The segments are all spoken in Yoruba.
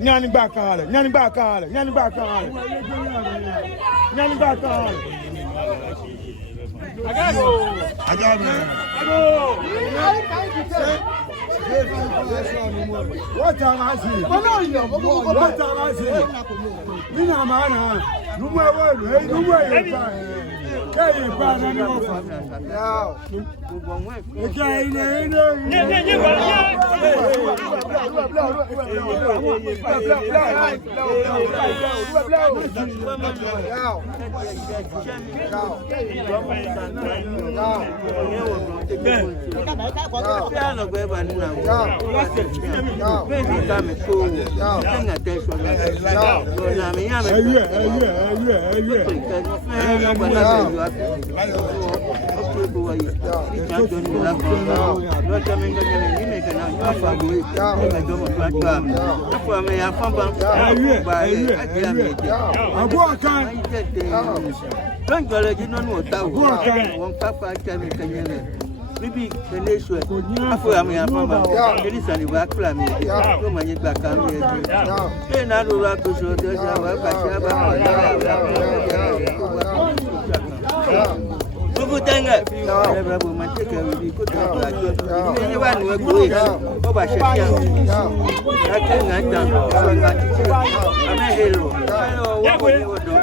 Nyani back on it. Nyani back on it. Nyani back on it. Nyani back on it. I got What time I see? What time I see? Me na man. No more word. Hey, no way. Hey, you find any offer? Yeah. Okay, Bibi Keneswe, afọ ya mya fama. Elisa ni ba kula mi. Ko manye gba kan mi. E na ro ra ko so de ja wa ka sha ba. Bubu tanga. E ba bu man take wi ko ta ba jo. Ni wa ni we ko e. Ko ba she ya. Ya ke na ta. So na ti. Ame hello. Hello, wa ko ni wo do.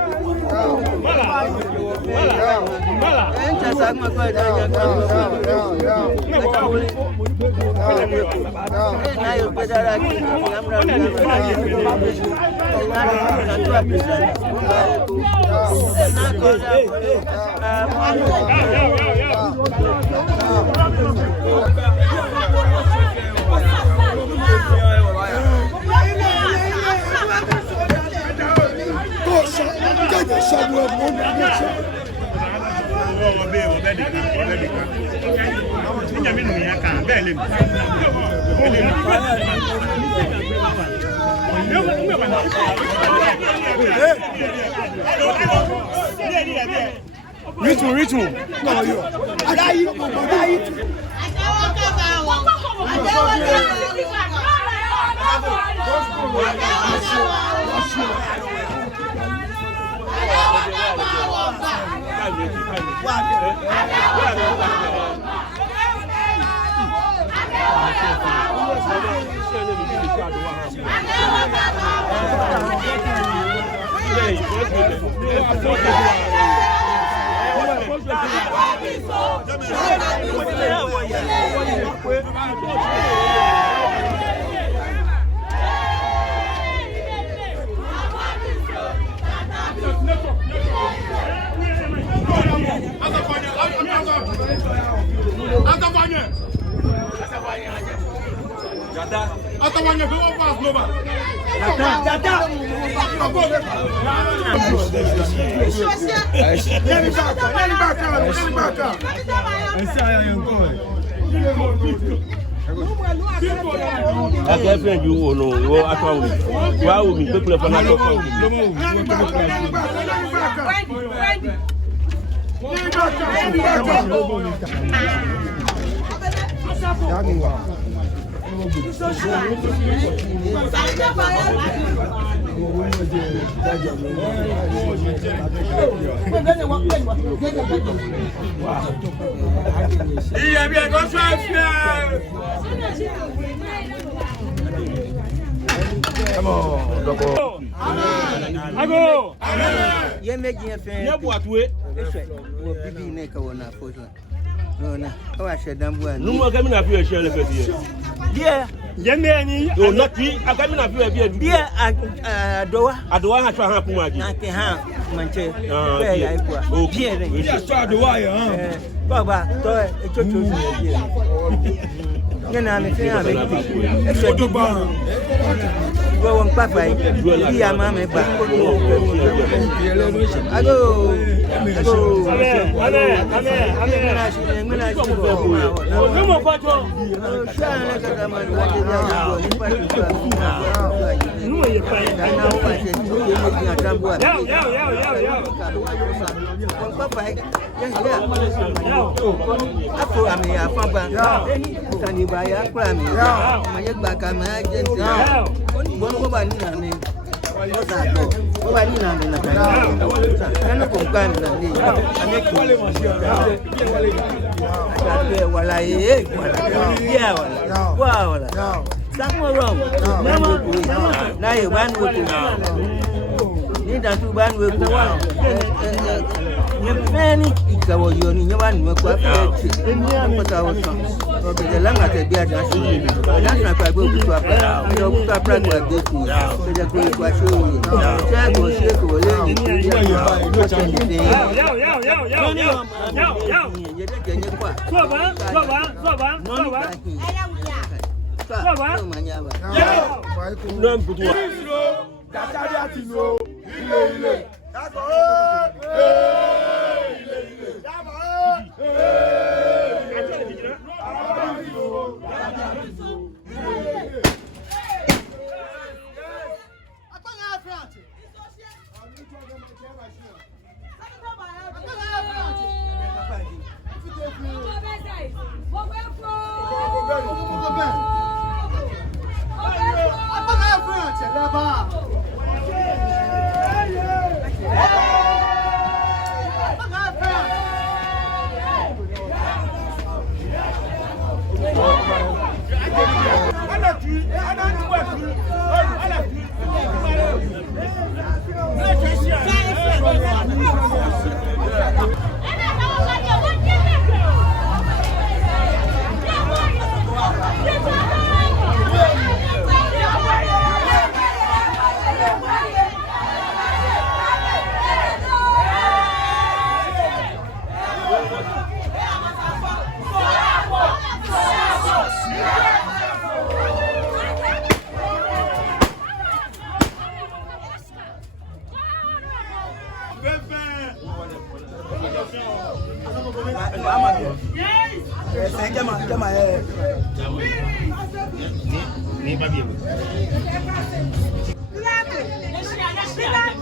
Ritual. No, you. Akangmajen, go pass global. That's friend you know, you are why will be people for not Come on, I go. You make me a fan. You what way? We'll be make a one for no, no. Oh, I said, I'm going. No more coming up here, share the Yeah, Yemeni, you're not tea. I come up here. dear, I do have to have Mantse. Oh, Just try the wire, Baba, it's you know, I'm go on, Papa. You are mamma, but I go.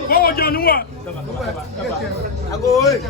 What you doing? I go away.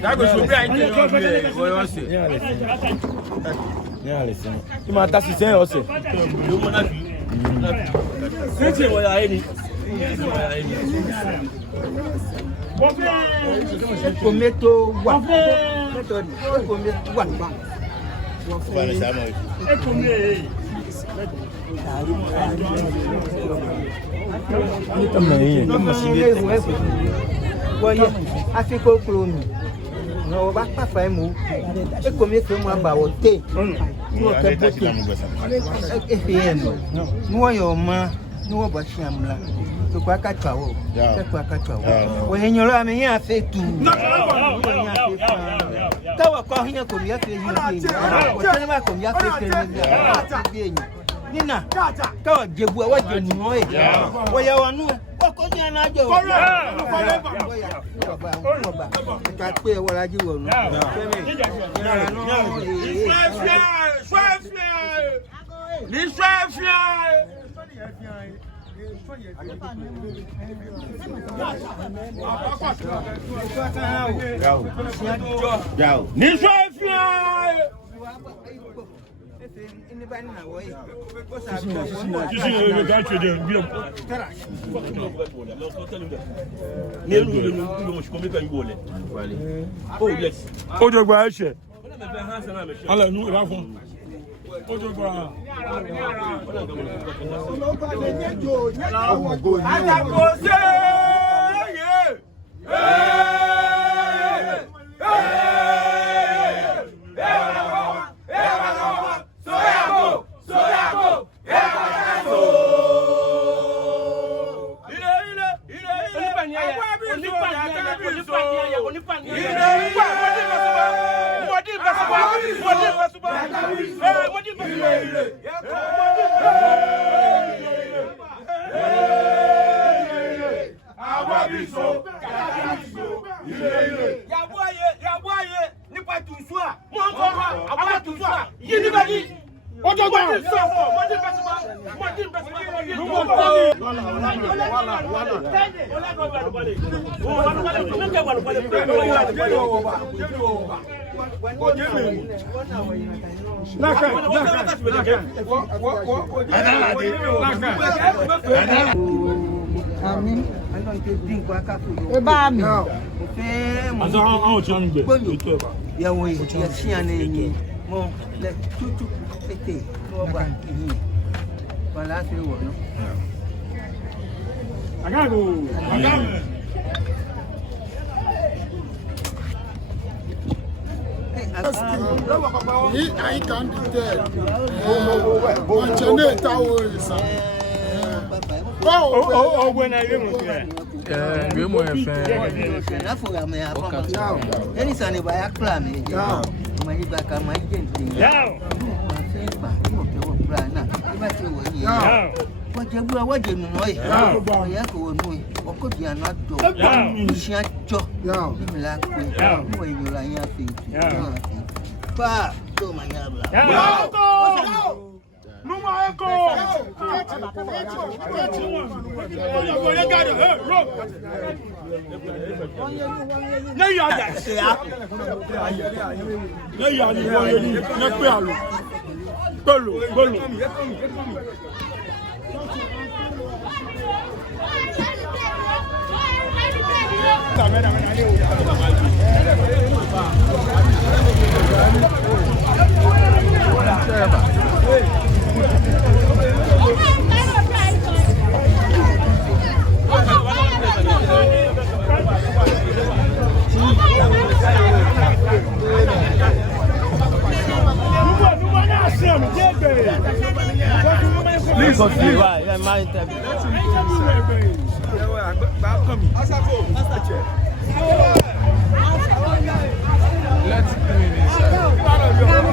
That goes to be yeah, listen. You might have to say also. Tomato one. No, back my family. E come from about tea. No, no, your ma, no, but shamla. To Quacatao. When you're a me, I say to Tower Cohina could be a thing. Whatever come yet. Nina, go give what you know. Where you are no. What I do? Can't pay what I do. Hey! biso. Ya boye, ni pa tuswa. Mo ko aba tuswa. Yini badi. Ojo gba. I can't be dead. Mantse towers. Oh, when I am here. We more fan. Na for me apa. Any sane ba ya plan e. Mani ba ka mai gente. Down. Wajebu waje nuno e. Ya ko nu. Okodi anado. Isia jo. Mi la ko. Mo yi la yan fi. Pa, to manyabla. Numa echo. No you are that. No you are the one. Golo. Let's clean inside.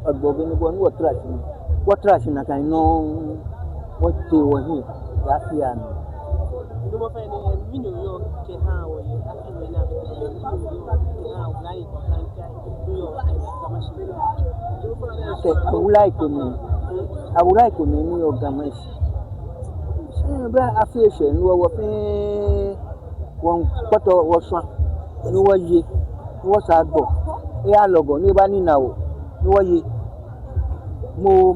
Agbogen go no trash na kan no what they were here Gafian no mo fa ni minyo yo ke ha wo ye akini na I would like to me. I would like to me your gamas. Affiliation, you were one quarter was one. No way, was our book. A logo, nobody now. No way, more.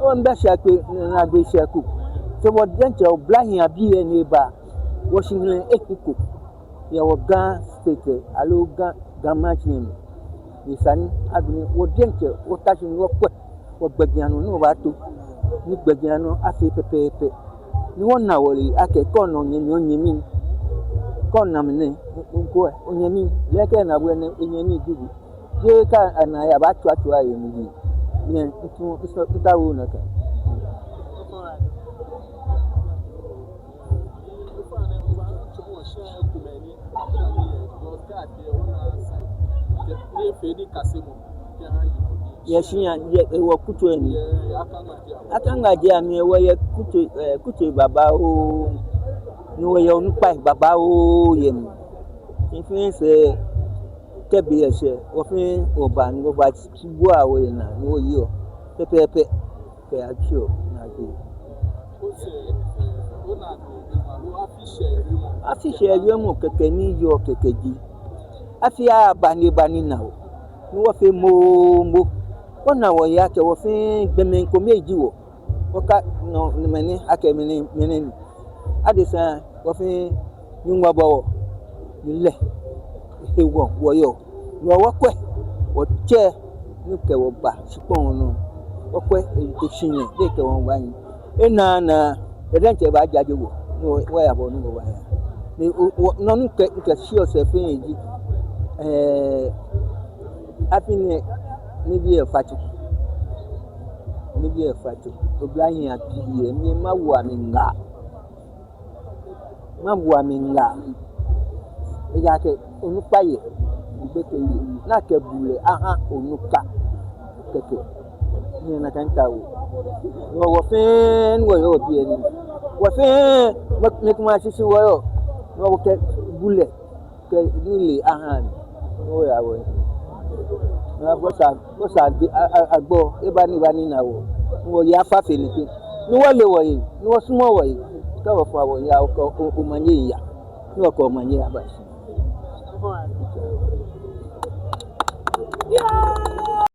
Oh, I'm best I could. So what dental blind a beer neighbor Washington Epico. Your gun stated, Allo Akangmajen. The son had been what dental, what touching what Bagiano no bato, Nick Bagiano, a pepe. No 1 hour, I can call on Yamin. Con namine, on Yamin, like an awareness in Yami Judy. Jaka and I about to try in the it's not that one. Yes, yet they were put in. Akangmajen, me where Kutu Baba, no way on pipe Baba, yem. If you say, Kebi, often or ban go back to go away now, no you. Pepe, they are sure. Afishe yomo kekeni yo kekeji. Afia bani now. No fe mo. Ona wo yake wo fe gbemen ko meji wo. Oka no mene mene. Adisa wo fe nyungwa bawo. Nile. Ewo wo yo. Wo wakwe. Wo che nuke wo ba sipon no. Wakwe e chinle de ke won wa yin. Na edenche ba jaje wo. No why about no why. No nke see yourself in happiness maybe a fatu. To blind at me mawaminga. Yake unupaye ubeke na kebule unuka keke ni na kanta wo fen wo yo bi ni wo fen make ma sisi wo yo wo ke bule ke nile wo ya wo na bosa agbo ebani na wo ya fa fe ni pe ni wo le wo yi ni wo sumo wo yi ka wo fa wo ya o manye ya ni wo ko manye abasi. Yeah.